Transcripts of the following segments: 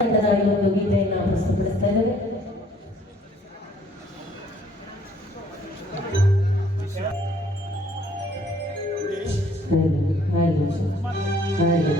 ತಂಡದ ಈ ಒಂದು ಗೀತೆಯನ್ನು ಪ್ರಸ್ತುತಪಡಿಸ್ತಾ ಇದ್ದಾರೆ ಹಾಗೆ, ಹಾಗೆ, ಹಾಗೆ.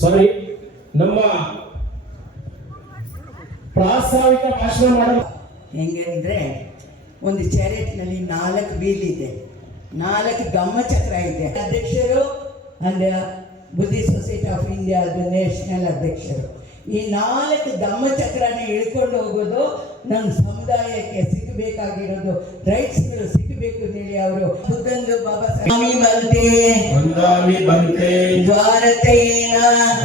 ಸಾರಿ ನಮ್ಮ ಪ್ರಾಸ್ತಾವಿಕ ಭಾಷಣ ಮಾಡಲು ಹೆಂಗಂದ್ರೆ ಒಂದು ಚಾರೆಟ್ನಲ್ಲಿ ನಾಲ್ಕು ವೀಲ್ ಇದೆ. ನಾಲ್ಕು ಗಮ್ಮಚಕ್ರ ಇದೆ. ಅಧ್ಯಕ್ಷರು ಅಂಡ್ ಬುದ್ಧಿ ಸೊಸೈಟಿ ಆಫ್ ಇಂಡಿಯಾದ ನ್ಯಾಷನಲ್ ಅಧ್ಯಕ್ಷರು. ಈ ನಾಲ್ಕು ಧಮ್ಮಚಕ್ರನ ಇಳ್ಕೊಂಡು ಹೋಗೋದು ನಮ್ಮ ಸಮುದಾಯಕ್ಕೆ ಸಿಗಬೇಕಾಗಿರೋದು. ರೈಟ್ಸ್ಗಳು ಸಿಗಬೇಕು ಅಂತ ಹೇಳಿ ಅವರು. ಬುದ್ಧಂದು ಬಾಬಾ ಸ್ವಾಮಿ ಬಂತೆ ಬಂತೆ. ಭಾರತೇನ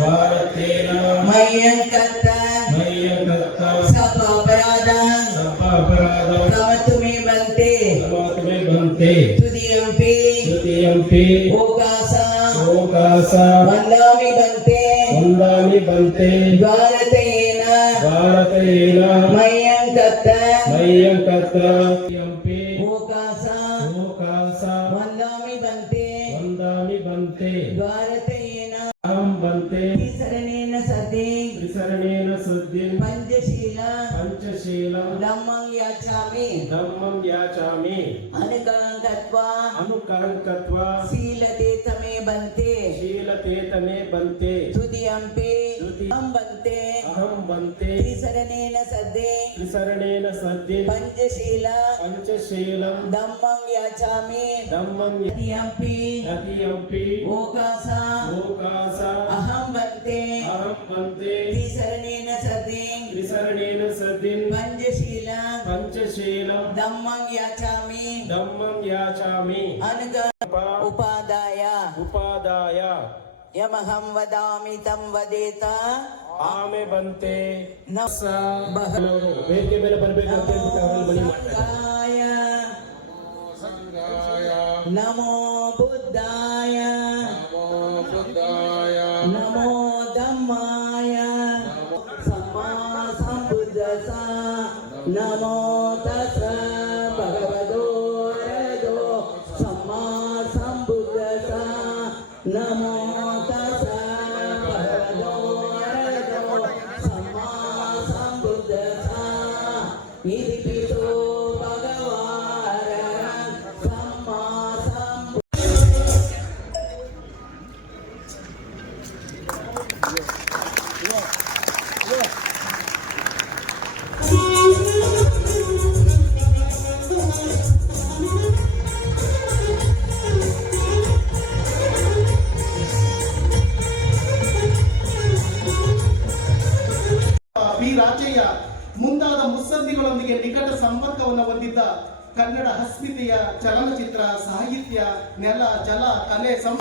ಭಾರತೇನ ಮಯ್ಯಂಕತ್ತ ಮಯ್ಯಕತ್ತ ಸಪ ಅಪರಾಧ ಸಪ ಅಪರಾಧ ಕವತುಮೆ ಬಂತೆ. ಸಮಾತಮೆ ಬಂತೆ. ತುದಿಯಂಪಿ. ತೃತೀಯಂಪಿ ಓಕಾಸ ಓಕಾಸ ವಂದಾಮಿ ಬಂತೆ. ವಂದಾಮಿ ಬಂತೆ ಭಾರತೇನ ಭಾರತೇನ ಮಯ್ಯಂಕತ್ತ ಮಯ್ಯಕತ್ತ ತೃತೀಯಂಪಿ విసరణేన శుద్ధిం. పంచశీల పంచశీలం. ధమ్మం యాచామి. ధమ్మం యాచామి. అనుకరంకత్వ అనుకరంకత్వ శీలతే తమే బంతే. శీలతే తమే బంతే. తృతీయంపి అహం బంతే. అహం బంతే. త్రిసరణేన సద్దే. త్రిసరణేన సద్దే. పంచశీల. పంచశీలం. ధమ్మం యాచామి. ధమ్మం తృతీయంపి తృతీయంపి ఓకాస. అహం బంతే. అహం బంతే. ತ್ರಿಸರಣೇನ ಸದ್ದೆ ತ್ರಿಸರಣೇನ ಸದ್ದಿಂ ಪಂಚಶೀಲ ಪಂಚಶೀಲಂ ಧಮ್ಮಂ ಯಾಚಾಮಿ ಧಮ್ಮಂ ಯಾಚಾಮಿ ಅನುಗ ಉಪಾದಾಯ ಉಪಾದಾಯ ಯಮಹಂ ವದಾಮಿ ತಂ ವದೇತ ಆಮೆ ಬಂತೆ ನ ಸ ಬಹಳವರು ವೇದಿಕೆ ಮೇಲೆ ಬರಬೇಕು ಅಂತ ಹೇಳ್ಬಿಟ್ಟು ಅವರಲ್ಲಿ ಮನೆ ಮಾಡ್ತಾರೆ ಸಂಗಾಯ ನಮೋ ಬುದ್ಧಾಯ Namou, t'as ಅಸ್ಮಿತೆಯ ಚಲನಚಿತ್ರ ಸಾಹಿತ್ಯ ನೆಲ ಜಲ ಕಲೆ ಸಂ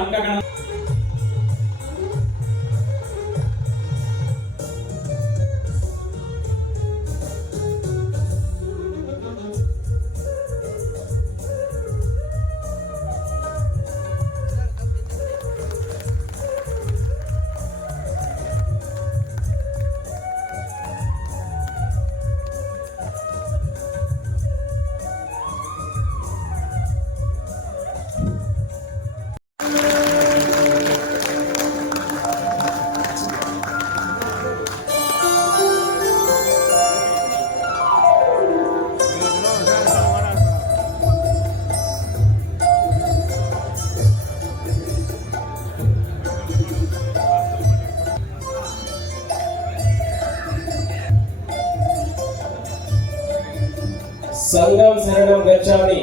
ಗಚ್ಚಾಮಿ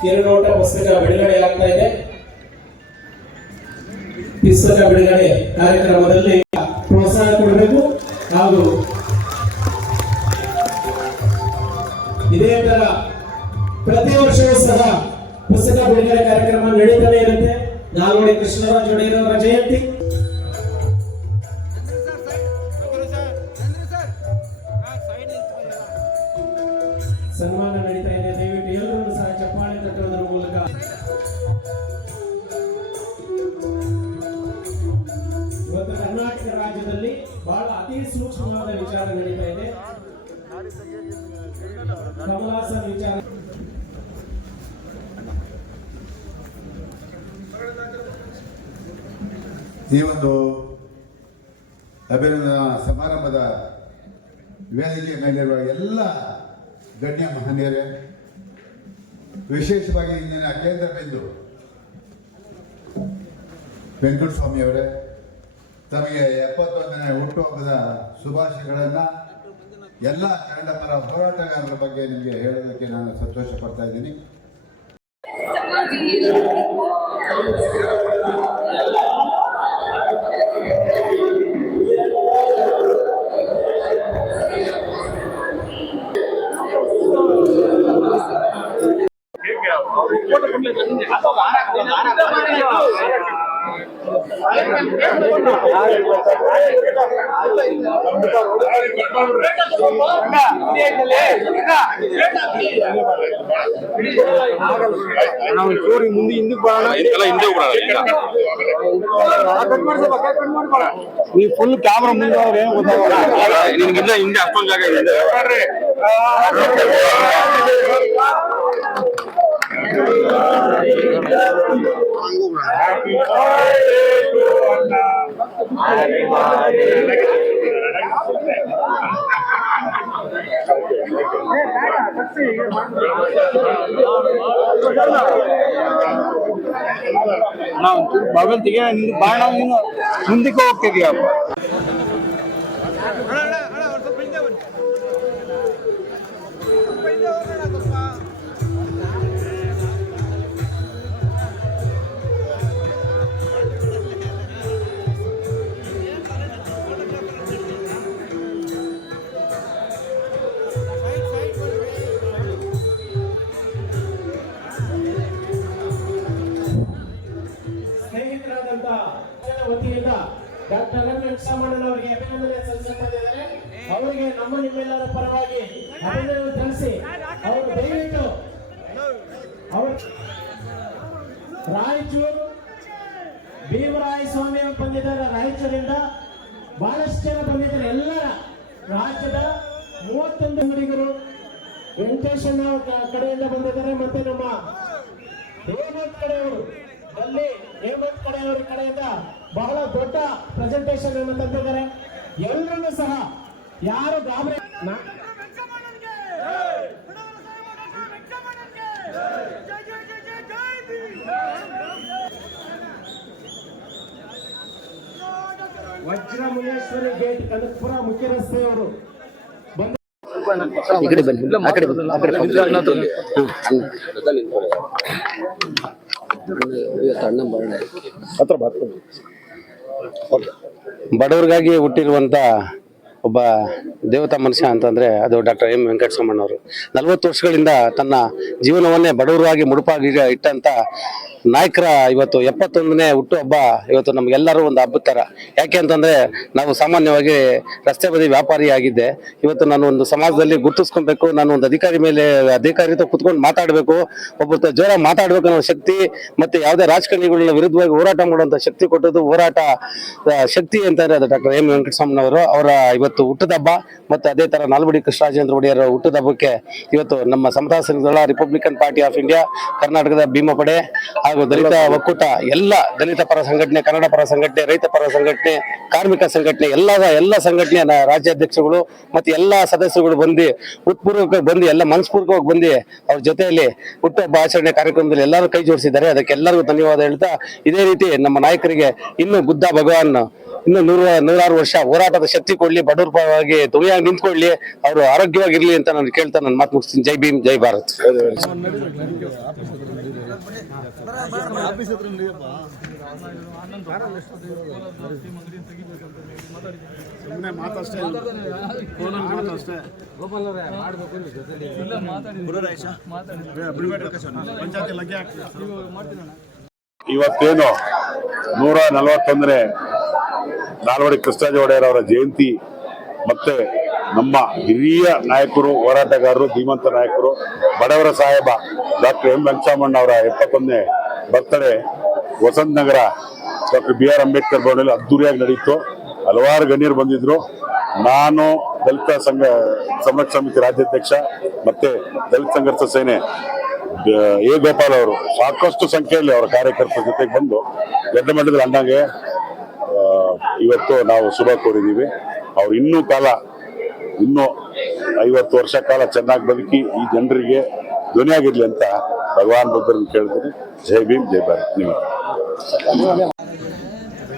ಕಿರುನೋಟ ಪುಸ್ತಕ ಬಿಡುಗಡೆ ಆಗ್ತಾ ಇದೆ. ಪುಸ್ತಕ ಬಿಡುಗಡೆ ಕಾರ್ಯಕ್ರಮದಲ್ಲಿ ಪ್ರೋತ್ಸಾಹ ಕೊಡಬೇಕು ಹಾಗೂ ಇದೇ ತರ ಪ್ರತಿ ವರ್ಷವೂ ಸಹ ಪುಸ್ತಕ ಬಿಡುಗಡೆ ಕಾರ್ಯಕ್ರಮ ನಡೀತಾನೆ ಇರುತ್ತೆ. ನಾಲ್ವಡಿ ಕೃಷ್ಣರಾಜ ಒಡೆಯರವರ ಜಯಂತಿ. ಈ ಒಂದು ಅಭಿನಂದನಾ ಸಮಾರಂಭದ ವೇದಿಕೆ ಮೇಲಿರುವ ಎಲ್ಲ ಗಣ್ಯ ಮಹನೀಯರೇ, ವಿಶೇಷವಾಗಿ ಇಂದಿನ ಕೇಂದ್ರ ಬಿಂದು ವೆಂಕಟಸ್ವಾಮಿಯವರೇ ತಮಗೆ ಎಪ್ಪತ್ತೊಂದನೇ ಹುಟ್ಟುಹಬ್ಬದ ಶುಭಾಶಯಗಳನ್ನು ಎಲ್ಲ ಕನ್ನಡ ಪರ ಹೋರಾಟಗಾರರ ಬಗ್ಗೆ ನಿಮಗೆ ಹೇಳೋದಕ್ಕೆ ನಾನು ಸಂತೋಷ ಪಡ್ತಾ ಇದ್ದೀನಿ. ಎಲ್ಲ ಹಿಂದೆ ಈ ಫುಲ್ ಕ್ಯಾಮ್ರಾ ಮುಂದೆ ಅವ್ರು ಏನು ಗೊತ್ತಾಗಲ್ಲ ನಿನ್ಗಿಂತ ಹಿಂದೆ ಅಷ್ಟೊಂದು ಜಾಗ ಇದೆ ನಾವು ಬಗಲ್ ತೆಗಿಯ ಬಾಣ ನೀನು ಮುಂದಕ್ಕೆ ಹೋಗ್ತಿದೀಯಪ್ಪ ಅವರಿಗೆ ನಮ್ಮ ನಿಮ್ಮೆಲ್ಲರ ಪರವಾಗಿ ತಿಳಿಸಿ, ಅವರು ದಯವಿಟ್ಟು ಅವರು ರಾಯಚೂರು ಭೀಮರಾಯ ಸ್ವಾಮಿ ಬಂದಿದ್ದಾರೆ. ರಾಯಚೂರಿಂದ ಬಹಳಷ್ಟು ಜನ ಬಂದಿದ್ದಾರೆ. ಎಲ್ಲರ ರಾಜ್ಯದ ಮೂವತ್ತೊಂದು ಹುಡುಗರು ವೆಂಕಟೇಶನ ಕಡೆಯಿಂದ ಬಂದಿದ್ದಾರೆ. ಮತ್ತೆ ನಮ್ಮ ಹೇಮಂತ್ ಕಡೆಯವರು ಅಲ್ಲಿ ಹೇಮಂತ್ ಕಡೆಯವರ ಕಡೆಯಿಂದ ಬಹಳ ದೊಡ್ಡ ಪ್ರೆಸೆಂಟೇಶನ್ ಅನ್ನು ತಂದಿದ್ದಾರೆ. ಎಲ್ಲರನ್ನೂ ಸಹ ಯಾರು ಗಾಬರಿ ನಾ- ವಜ್ರ ಮುನೇಶ್ವರಿ ಗೇಟ್ ಕನಕಪುರ ಮುಖ್ಯ ರಸ್ತೆಯವರು ಬಂದ ಈ ಕಡೆ ಬನ್ನಿ. ಆ ಕಡೆ ಬನ್ನಿ. ಆ ಕಡೆ ಬನ್ನಿ. ಇವತ್ತು ಅಣ್ಣ ಬರ್ಡೆ. ಬಡವರಿಗಾಗಿ ಹುಟ್ಟಿರುವಂತ ಒಬ್ಬ ದೇವತಾ ಮನುಷ್ಯ ಅಂತಂದ್ರೆ ಅದು ಡಾಕ್ಟರ್ ಎಂ ವೆಂಕಟಸ್ವಾಮಣ್ಣವರು ನಲವತ್ತು ವರ್ಷಗಳಿಂದ ತನ್ನ ಜೀವನವನ್ನೇ ಬಡವರಾಗಿ ಮುಡುಪಾಗಿ ಇಟ್ಟಂತ ನಾಯಕರ ಇವತ್ತು ಎಪ್ಪತ್ತೊಂದನೇ ಹುಟ್ಟುಹಬ್ಬ ಇವತ್ತು ನಮಗೆಲ್ಲರೂ ಒಂದು ಹಬ್ಬದ ಥರ. ಯಾಕೆ ಅಂತಂದ್ರೆ ನಾವು ಸಾಮಾನ್ಯವಾಗಿ ರಸ್ತೆ ಬದಿ ವ್ಯಾಪಾರಿ ಆಗಿದ್ದೆ. ಇವತ್ತು ನಾನು ಒಂದು ಸಮಾಜದಲ್ಲಿ ಗುರುತಿಸ್ಕೊಬೇಕು, ನಾನು ಒಂದು ಅಧಿಕಾರಿ ಮೇಲೆ ಅಧಿಕಾರಿ ಕುತ್ಕೊಂಡು ಮಾತಾಡಬೇಕು ಒಬ್ಬ ಜೋರ ಮಾತಾಡಬೇಕು ಅನ್ನೋ ಶಕ್ತಿ ಮತ್ತೆ ಯಾವುದೇ ರಾಜಕಾರಣಿಗಳನ್ನ ವಿರುದ್ಧವಾಗಿ ಹೋರಾಟ ಮಾಡುವಂತ ಶಕ್ತಿ ಕೊಟ್ಟದ್ದು ಹೋರಾಟ ಶಕ್ತಿ ಅಂತಾರೆ ಅದು ಡಾಕ್ಟರ್ ಎಂ ವೆಂಕಟಸ್ವಾಮಿನವರು ಅವರ ಇವತ್ತು ಹುಟ್ಟದ ಹಬ್ಬ ಮತ್ತು ಅದೇ ತರ ನಾಲ್ವಡಿ ಕೃಷ್ಣರಾಜೇಂದ್ರ ಒಡೆಯರ ಹುಟ್ಟದ ಹಬ್ಬಕ್ಕೆ ಇವತ್ತು ನಮ್ಮ ಸಮತಾ ಸಂಘಗಳ ರಿಪಬ್ಲಿಕನ್ ಪಾರ್ಟಿ ಆಫ್ ಇಂಡಿಯಾ ಕರ್ನಾಟಕದ ಭೀಮ ಪಡೆ ಹಾಗೂ ದಲಿತ ಒಕ್ಕೂಟ, ಎಲ್ಲ ದಲಿತ ಪರ ಸಂಘಟನೆ, ಕನ್ನಡ ಪರ ಸಂಘಟನೆ, ರೈತ ಪರ ಸಂಘಟನೆ, ಕಾರ್ಮಿಕ ಸಂಘಟನೆ ಎಲ್ಲ ಎಲ್ಲ ಸಂಘಟನೆಯ ರಾಜ್ಯಾಧ್ಯಕ್ಷಗಳು ಮತ್ತು ಎಲ್ಲ ಸದಸ್ಯರುಗಳು ಬಂದು ಉತ್ಪೂರ್ವಕ ಬಂದು ಎಲ್ಲ ಮನಸ್ಪೂರ್ವಕವಾಗಿ ಬಂದು ಅವ್ರ ಜೊತೆಯಲ್ಲಿ ಹುಟ್ಟುಹಬ್ಬ ಆಚರಣೆ ಕಾರ್ಯಕ್ರಮದಲ್ಲಿ ಎಲ್ಲರೂ ಕೈ ಜೋಡಿಸಿದ್ದಾರೆ. ಅದಕ್ಕೆ ಎಲ್ಲರಿಗೂ ಧನ್ಯವಾದ ಹೇಳ್ತಾ ಇದೇ ರೀತಿ ನಮ್ಮ ನಾಯಕರಿಗೆ ಇನ್ನು ಬುದ್ಧ ಭಗವಾನ್ ಇನ್ನು ನೂರ, ನೂರಾರು ವರ್ಷ ಹೋರಾಟದ ಶಕ್ತಿ ಕೊಡ್ಲಿ ಬಡವ್ರ ಪರವಾಗಿ ನಿಂತ್ಕೊಳ್ಳಿ, ಅವರು ಆರೋಗ್ಯವಾಗಿರ್ಲಿ ಅಂತ ನಾನು ಕೇಳ್ತಾ ನನ್ನ ಮಾತು ಮುಗಿಸ್ತೀನಿ. ಜೈ ಭೀಮ್, ಜೈ ಭಾರತ್. ಇವತ್ತೇನು ನೂರ ನಲವತ್ತೊಂದನೇ ನಾಲ್ವಡಿ ಕೃಷ್ಣರಾಜ ಒಡೆಯರ್ ಅವರ ಜಯಂತಿ ಮತ್ತೆ ನಮ್ಮ ಹಿರಿಯ ನಾಯಕರು ಹೋರಾಟಗಾರರು ಧೀಮಂತ ನಾಯಕರು ಬಡವರ ಸಾಹೇಬ ಡಾಕ್ಟರ್ ಎಂ ವೆಂಕಟರಮಣ್ಣ ಅವರ ಎಪ್ಪತ್ತೊಂದನೇ birthday Vasantha Nagar doctor B R Ambedkar ಭವನದಲ್ಲಿ ಅದ್ದೂರಿಯಾಗಿ ನಡೆಯಿತು. ಹಲವಾರು ಗಣ್ಯರು ಬಂದಿದ್ರು. ನಾನು ದಲಿತ ಸಂಘ ಸಂರಕ್ಷಣಾ ಸಮಿತಿ ರಾಜ್ಯಾಧ್ಯಕ್ಷ ಮತ್ತೆ ದಲಿತ ಸಂಘರ್ಷ ಸೇನೆ ಎ ಗೋಪಾಲ್ ಅವರು. ಸಾಕಷ್ಟು ಸಂಖ್ಯೆಯಲ್ಲಿ ಅವರ ಕಾರ್ಯಕರ್ತರ ಜೊತೆಗೆ ಬಂದು ದೊಡ್ಡ ಮಟ್ಟದಲ್ಲಿ ಆ, ಇವತ್ತು ನಾವು ಶುಭ ಕೋರಿದ್ದೀವಿ. ಅವ್ರು ಇನ್ನೂ ಕಾಲ, ಇನ್ನೂ ಐವತ್ತು ವರ್ಷ ಕಾಲ ಚೆನ್ನಾಗಿ ಬದುಕಿ ಈ ಜನರಿಗೆ ಧ್ವನಿಯಾಗಿರ್ಲಿ ಅಂತ ಭಗವಾನ್ ಬುದ್ಧರನ್ನು ಕೇಳ್ತೀನಿ. ಜೈ ಭೀಮ್, ಜೈ ಭಾರತ್.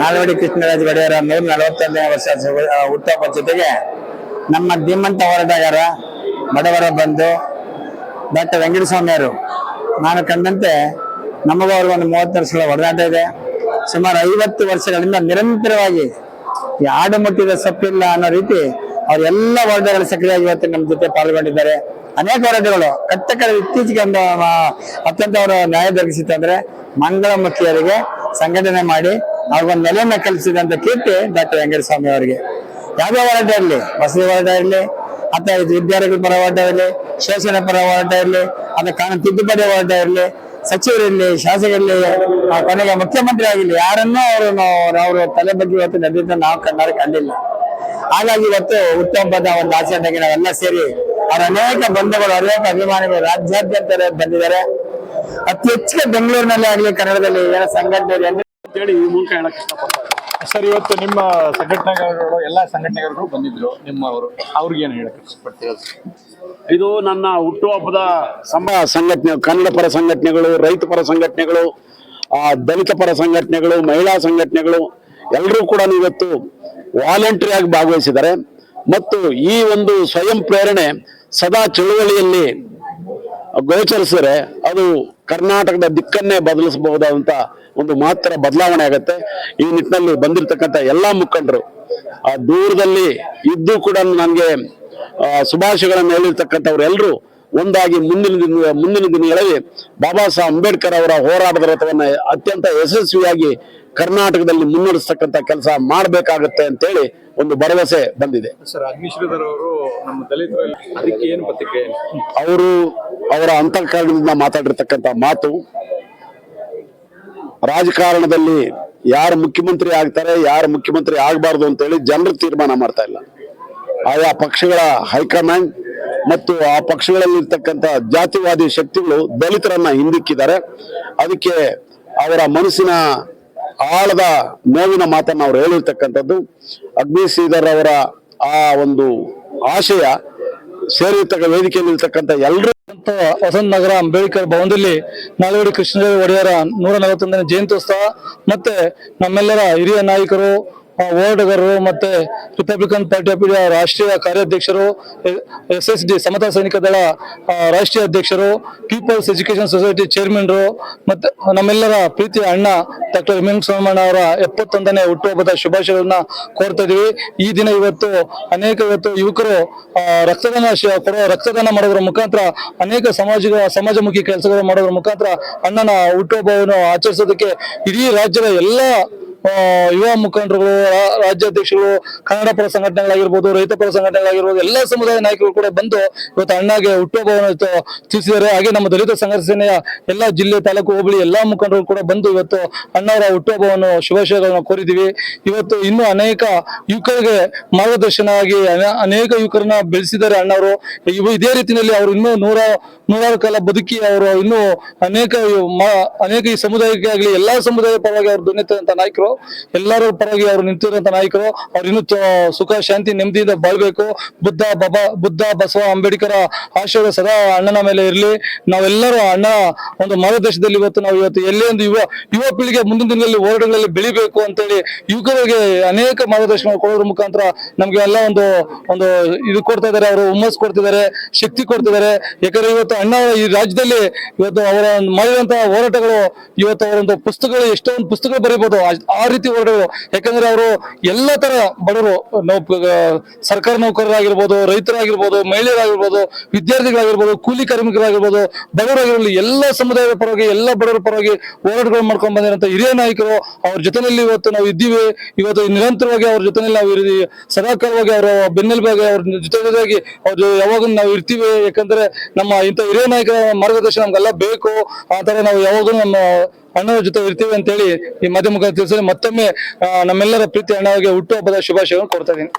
ನಾಲ್ವಡಿ ಕೃಷ್ಣರಾಜ ಒಡೆಯರ ನೂರ ನಲವತ್ತೊಂದನೇ ವರ್ಷ ಹುಟ್ಟುಹಬ್ಬದ ಜೊತೆಗೆ ನಮ್ಮ ಧೀಮಂತ ಹೋರಾಟಗಾರ ಬಡವರ ಬಂಧು ಡಾಕ್ಟರ್ ವೆಂಕಟಸ್ವಾಮಿಯವರು. ನಾನು ಕಂಡಂತೆ ನಮಗೂ ಒಂದು ಮೂವತ್ತು ವರ್ಷಗಳ ಒಡನಾಟ ಇದೆ. ಸುಮಾರು ಐವತ್ತು ವರ್ಷಗಳಿಂದ ನಿರಂತರವಾಗಿ ಆಡು ಮುಟ್ಟಿದ ಸಪ್ಪಿಲ್ಲ ಅನ್ನೋ ರೀತಿ ಅವ್ರ ಎಲ್ಲ ಹೋರಾಟಗಳು ಸಕ್ರಿಯವಾಗಿ ಇವತ್ತು ನಮ್ಮ ಜೊತೆ ಪಾಲ್ಗೊಂಡಿದ್ದಾರೆ. ಅನೇಕ ಹೋರಾಟಗಳು ಕಟ್ಟಕಡೆ ಇತ್ತೀಚೆಗೆ ಒಂದು ಅತ್ಯಂತ ಅವರು ನ್ಯಾಯ ದೊರಕಿಸಿತ್ತು ಅಂದ್ರೆ ಮಂಗಳಮುಖಿಯರಿಗೆ ಸಂಘಟನೆ ಮಾಡಿ ಅವ್ರಿಗೊಂದು ನೆಲೆಯನ್ನ ಕಲಿಸಿದಂತ ಕೀರ್ತಿ ಡಾಕ್ಟರ್ ವೆಂಕಟಸ್ವಾಮಿ ಅವರಿಗೆ. ಯಾವುದೇ ಹೋರಾಟ ಇರಲಿ? ವಸತಿ ಹೋರಾಟ ಇರಲಿ ಅಥವಾ ಇದು ವಿದ್ಯಾರ್ಥಿಗಳ ಪರ ಹೋರಾಟ ಇರಲಿ, ಶೋಷಣೆ ಪರ ಹೋರಾಟ ಇರಲಿ ಅಥವಾ ಕಾನೂನು ತಿದ್ದುಪಡಿ ಹೋರಾಟ ಇರಲಿ ಸಚಿವರಿರಲಿ ಶಾಸಕರಲ್ಲಿ ಕೊನೆಗೆ ಮುಖ್ಯಮಂತ್ರಿ ಆಗಿರಲಿ, ಯಾರನ್ನೂ ಅವರು ಅವರು ತಲೆ ಬಗ್ಗೆ ಇವತ್ತು ನಡೆದಿದ್ದ ನಾವು ಕಣ್ಣಾರೆ ಕಂಡಿಲ್ಲ. ಹಾಗಾಗಿ ಇವತ್ತು ಹುಟ್ಟುಹಬ್ಬದ ಒಂದು ಆಚರಣೆಗೆ ನಾವೆಲ್ಲ ಸೇರಿ ಅವರ ಅನೇಕ ಬಂಧುಗಳು ಅನೇಕ ಅಭಿಮಾನಿಗಳು ರಾಜ್ಯಾದ್ಯಂತ ಬಂದಿದ್ದಾರೆ. ಅತಿ ಹೆಚ್ಚಿಗೆ ಬೆಂಗಳೂರಿನಲ್ಲಿ ಆಗಲಿ ಕನ್ನಡದಲ್ಲಿ ಏನೋ ಸಂಘಟನೆ ಅಂತೇಳಿ ಈ ಮೂಲಕ ಹೇಳಕ್ ಇಷ್ಟಪಡ್ತಾರೆ. ಸರ್ ಇವತ್ತು ನಿಮ್ಮ ಸಂಘಟನೆಗಳು ಎಲ್ಲ ಸಂಘಟನೆಗಳು ಬಂದಿದ್ರು. ನಿಮ್ಮವರು ಅವ್ರಿಗೆ ಏನು ಹೇಳಕ್ ಇಷ್ಟಪಡ್ತೀವಿ ಇದು ನನ್ನ ಹುಟ್ಟುಹಬ್ಬದ ಸಮ ಸಂಘಟನೆ ಕನ್ನಡ ಪರ ಸಂಘಟನೆಗಳು ರೈತ ಪರ ಸಂಘಟನೆಗಳು ಆ, ದಲಿತ ಪರ ಸಂಘಟನೆಗಳು ಮಹಿಳಾ ಸಂಘಟನೆಗಳು ಎಲ್ಲರೂ ಕೂಡ ಇವತ್ತು ವಾಲಂಟರಿ ಆಗಿ ಭಾಗವಹಿಸಿದ್ದಾರೆ. ಮತ್ತು ಈ ಒಂದು ಸ್ವಯಂ ಪ್ರೇರಣೆ ಸದಾ ಚಳುವಳಿಯಲ್ಲಿ ಗೋಚರಿಸಿದರೆ ಅದು ಕರ್ನಾಟಕದ ದಿಕ್ಕನ್ನೇ ಬದಲಿಸಬಹುದಾದಂತ ಒಂದು ಮಾತ್ರ ಬದಲಾವಣೆ ಆಗತ್ತೆ. ಈ ನಿಟ್ಟಿನಲ್ಲಿ ಬಂದಿರತಕ್ಕಂತ ಎಲ್ಲಾ ಮುಖಂಡರು, ಆ ದೂರದಲ್ಲಿ ಇದ್ದು ಕೂಡ ನನಗೆ ಶುಭಾಶಯಗಳನ್ನು ಹೇಳಿರ್ತಕ್ಕಂಥವ್ರು ಎಲ್ಲರೂ ಒಂದಾಗಿ ಮುಂದಿನ ದಿನ ಮುಂದಿನ ದಿನಗಳಲ್ಲಿ ಬಾಬಾ ಸಾಹೇಬ್ ಅಂಬೇಡ್ಕರ್ ಅವರ ಹೋರಾಟದ ರಥವನ್ನ ಅತ್ಯಂತ ಯಶಸ್ವಿಯಾಗಿ ಕರ್ನಾಟಕದಲ್ಲಿ ಮುನ್ನಡೆಸ್ತಕ್ಕಂಥ ಕೆಲಸ ಮಾಡಬೇಕಾಗತ್ತೆ ಅಂತೇಳಿ ಒಂದು ಭರವಸೆ ಬಂದಿದೆ. ಸರ್ ಅಗ್ನಿಶ್ರೀಧರ್ ಅವರು ನಮ್ಮ ದಲಿತರಲ್ಲಿ ಅದಕ್ಕೆ ಏನು ಪ್ರತಿಕ್ರಿಯೆ? ಅವರು ಅವರ ಅಂತಃಕರಣದಿಂದ ಮಾತಾಡಿರ್ತಕ್ಕಂಥ ಮಾತು ರಾಜಕಾರಣದಲ್ಲಿ ಯಾರು ಮುಖ್ಯಮಂತ್ರಿ ಆಗ್ತಾರೆ ಯಾರು ಮುಖ್ಯಮಂತ್ರಿ ಆಗಬಾರ್ದು ಅಂತೇಳಿ ಜನರು ತೀರ್ಮಾನ ಮಾಡ್ತಾ ಇಲ್ಲ. ಆಯಾ ಪಕ್ಷಗಳ ಹೈಕಮಾಂಡ್ ಮತ್ತು ಆ ಪಕ್ಷಗಳಲ್ಲಿರ್ತಕ್ಕಂಥ ಜಾತಿವಾದಿ ಶಕ್ತಿಗಳು ದಲಿತರನ್ನ ಹಿಂದಿಕ್ಕಿದ್ದಾರೆ. ಅದಕ್ಕೆ ಅವರ ಮನಸ್ಸಿನ ಆಳದ ನೋವಿನ ಮಾತನ್ನ ಅವರು ಹೇಳಿರ್ತಕ್ಕಂಥದ್ದು. ಅಗ್ನಿ ಶ್ರೀಧರ್ ಅವರ ಆ ಒಂದು ಆಶಯ ಸೇರಿರ್ತಕ್ಕ ವೇದಿಕೆಯಲ್ಲಿ ಇರ್ತಕ್ಕಂಥ ಎಲ್ಲರೂ ವಸಂತ ನಗರ ಅಂಬೇಡ್ಕರ್ ಭವನದಲ್ಲಿ ನಾಲ್ವಡಿ ಕೃಷ್ಣದೇವ ಒಡೆಯರ ನೂರ ನಲವತ್ತೊಂದನೇ ಜಯಂತ್ಯೋತ್ಸವ, ಮತ್ತೆ ನಮ್ಮೆಲ್ಲರ ಹಿರಿಯ ನಾಯಕರು ಹೋರಾಟಗಾರರು ಮತ್ತೆ ರಿಪಬ್ಲಿಕನ್ ಪಾರ್ಟಿ ಆಫ್ ಇಂಡಿಯಾ ರಾಷ್ಟ್ರೀಯ ಕಾರ್ಯಾಧ್ಯಕ್ಷರು, S S D Samata Sainik Dal ರಾಷ್ಟ್ರೀಯ ಅಧ್ಯಕ್ಷರು ಪೀಪಲ್ಸ್ ಎಜುಕೇಶನ್ ಸೊಸೈಟಿ ಚೇರ್ಮನ್ರು ಮತ್ತೆ ನಮ್ಮೆಲ್ಲರ ಪ್ರೀತಿಯ ಅಣ್ಣ ಡಾಕ್ಟರ್ ಎಂ ಸೋಮಣ್ಣ ಅವರ ಎಪ್ಪತ್ತೊಂದನೇ ಹುಟ್ಟುಹಬ್ಬದ ಶುಭಾಶಯಗಳನ್ನ ಕೋರ್ತಾ ಇದೀವಿ. ಈ ದಿನ ಇವತ್ತು ಅನೇಕ ಇವತ್ತು ಯುವಕರು ರಕ್ತದಾನ ಕೊಡೋ ರಕ್ತದಾನ ಮಾಡೋದ್ರ ಮುಖಾಂತರ ಅನೇಕ ಸಾಮಾಜಿಕ ಸಮಾಜಮುಖಿ ಕೆಲಸಗಳು ಮಾಡೋದ್ರ ಮುಖಾಂತರ ಅಣ್ಣನ ಹುಟ್ಟುಹಬ್ಬವನ್ನು ಆಚರಿಸೋದಕ್ಕೆ ಇಡೀ ರಾಜ್ಯದ ಎಲ್ಲ ಯುವ ಮುಖಂಡರುಗಳು ರಾಜ್ಯಾಧ್ಯಕ್ಷರು ಕನ್ನಡ ಪರ ಸಂಘಟನೆಗಳಾಗಿರ್ಬೋದು, ರೈತ ಪರ ಸಂಘಟನೆಗಳಾಗಿರ್ಬೋದು, ಎಲ್ಲ ಸಮುದಾಯ ನಾಯಕರು ಕೂಡ ಬಂದು ಇವತ್ತು ಅಣ್ಣಾಗೆ ಹುಟ್ಟುಹಬ್ಬವನ್ನು ತಿಳಿಸಿದ್ದಾರೆ. ಹಾಗೆ ನಮ್ಮ ದಲಿತ ಸಂಘರ್ಷ ಸೇನೆಯ ಎಲ್ಲ ಜಿಲ್ಲೆ, ತಾಲೂಕು, ಹೋಬಳಿ ಎಲ್ಲಾ ಮುಖಂಡರು ಕೂಡ ಬಂದು ಇವತ್ತು ಅಣ್ಣವರ ಹುಟ್ಟುಹಬ್ಬವನ್ನು ಶುಭಾಶಯಗಳನ್ನು ಕೋರಿದ್ದೀವಿ. ಇವತ್ತು ಇನ್ನೂ ಅನೇಕ ಯುವಕರಿಗೆ ಮಾರ್ಗದರ್ಶನವಾಗಿ ಆಗಿ ಅನೇಕ ಯುವಕರನ್ನ ಬೆಳೆಸಿದ್ದಾರೆ ಅಣ್ಣವರು. ಇದೇ ರೀತಿಯಲ್ಲಿ ಅವರು ಇನ್ನೂ ನೂರ, ನೂರಾರು ಕಾಲ ಬದುಕಿ ಅವರು ಇನ್ನೂ ಅನೇಕ ಅನೇಕ ಈ ಸಮುದಾಯಕ್ಕೆ ಆಗಲಿ, ಎಲ್ಲಾ ಸಮುದಾಯ ಪರವಾಗಿ ಅವರು ದೊರೆತಂತ ನಾಯಕರು ಎಲ್ಲರ ಪರವಾಗಿ ಅವರು ನಿಂತಿರುವಂತ ನಾಯಕರು, ಅವ್ರು ಇನ್ನೂ ಸುಖ, ಶಾಂತಿ, ನೆಮ್ಮದಿಯಿಂದ ಬಾಳ್ಬೇಕು. ಬುದ್ಧ, ಬಾಬಾ, ಬುದ್ಧ, ಬಸವ ಅಂಬೇಡ್ಕರ್ ಆಶೀರ್ವಾದ ಸದಾ ಅಣ್ಣನ ಮೇಲೆ ಇರಲಿ. ನಾವೆಲ್ಲರೂ ಅಣ್ಣ ಒಂದು ಮಾರ್ಗದರ್ಶದಲ್ಲಿ ಇವತ್ತು ನಾವು ಇವತ್ತು ಎಲ್ಲಿ ಒಂದು ಯುವ ಯುವ ಪೀಳಿಗೆ ಮುಂದಿನ ದಿನಗಳಲ್ಲಿ, ಹೋರಾಟಗಳಲ್ಲಿ ಬೆಳಿಬೇಕು ಅಂತೇಳಿ ಯುವಕರಿಗೆ ಅನೇಕ ಮಾರ್ಗದರ್ಶನ ಕೊಡೋದ್ರ ಮುಖಾಂತರ ನಮ್ಗೆ ಎಲ್ಲ ಒಂದು ಒಂದು ಇದು ಕೊಡ್ತಾ ಇದ್ದಾರೆ. ಅವರು ಹುಮ್ಮಸ್ ಕೊಡ್ತಿದ್ದಾರೆ, ಶಕ್ತಿ ಕೊಡ್ತಿದ್ದಾರೆ. ಯಾಕಂದ್ರೆ ಇವತ್ತು ಅಣ್ಣ ಈ ರಾಜ್ಯದಲ್ಲಿ ಇವತ್ತು ಅವರ ಮಾಡಿದಂತಹ ಹೋರಾಟಗಳು, ಇವತ್ತು ಅವರೊಂದು ಪುಸ್ತಕಗಳು, ಎಷ್ಟೊಂದು ಪುಸ್ತಕಗಳು ಬರೀಬಹುದು ಆ- ರೀತಿ ಹೊರಡೋದು ಯಾಕಂದ್ರೆ ಅವರು ಎಲ್ಲ ತರ ಬಡವರು. ಸರ್ಕಾರ ನೌಕರರಾಗಿರ್ಬೋದು, ರೈತರಾಗಿರ್ಬೋದು, ಮಹಿಳೆಯರಾಗಿರ್ಬೋದು, ವಿದ್ಯಾರ್ಥಿಗಳಾಗಿರ್ಬೋದು, ಕೂಲಿ ಕಾರ್ಮಿಕರಾಗಿರ್ಬೋದು, ಬಡವರಾಗಿರ್ಬೋದು, ಎಲ್ಲ ಸಮುದಾಯದ ಪರವಾಗಿ, ಎಲ್ಲ ಬಡವರ ಪರವಾಗಿ ಹೋರಾಟಗಳು ಮಾಡ್ಕೊಂಡ್ ಬಂದಿರುವಂತ ಹಿರಿಯ ನಾಯಕರು ಅವ್ರ ಜೊತೆಯಲ್ಲಿ ಇವತ್ತು ನಾವು ಇದ್ದೀವಿ. ಇವತ್ತು ನಿರಂತರವಾಗಿ ಅವ್ರ ಜೊತೆಯಲ್ಲಿ ನಾವು ಇರಿ, ಸದಾಕಾಲವಾಗಿ ಅವರ ಬೆನ್ನೆಲುಬಾಗಿ ಅವ್ರ ಜೊತೆಗಾಗಿ ಅವ್ರ ಯಾವಾಗ ನಾವು ಇರ್ತೀವಿ. ಯಾಕಂದ್ರೆ ನಮ್ಮ ಇಂಥ ಹಿರಿಯ ನಾಯಕರ ಮಾರ್ಗದರ್ಶನ ನಮ್ಗೆಲ್ಲ ಬೇಕು. ಆ ತರ ನಾವು ಯಾವಾಗಲೂ ನಮ್ಮ ಅಣ್ಣವ್ರ ಜೊತೆ ಇರ್ತೀವಿ ಅಂತ ಹೇಳಿ ಈ ಮಾಧ್ಯಮ ತಿಳಿಸಿದ್ರೆ ಮತ್ತೊಮ್ಮೆ ನಮ್ಮೆಲ್ಲರ ಪ್ರೀತಿ ಅಣ್ಣವಿಗೆ ಹುಟ್ಟುಹಬ್ಬದ ಶುಭಾಶಯವನ್ನು ಕೊಡ್ತಾ ಇದ್ದೀನಿ.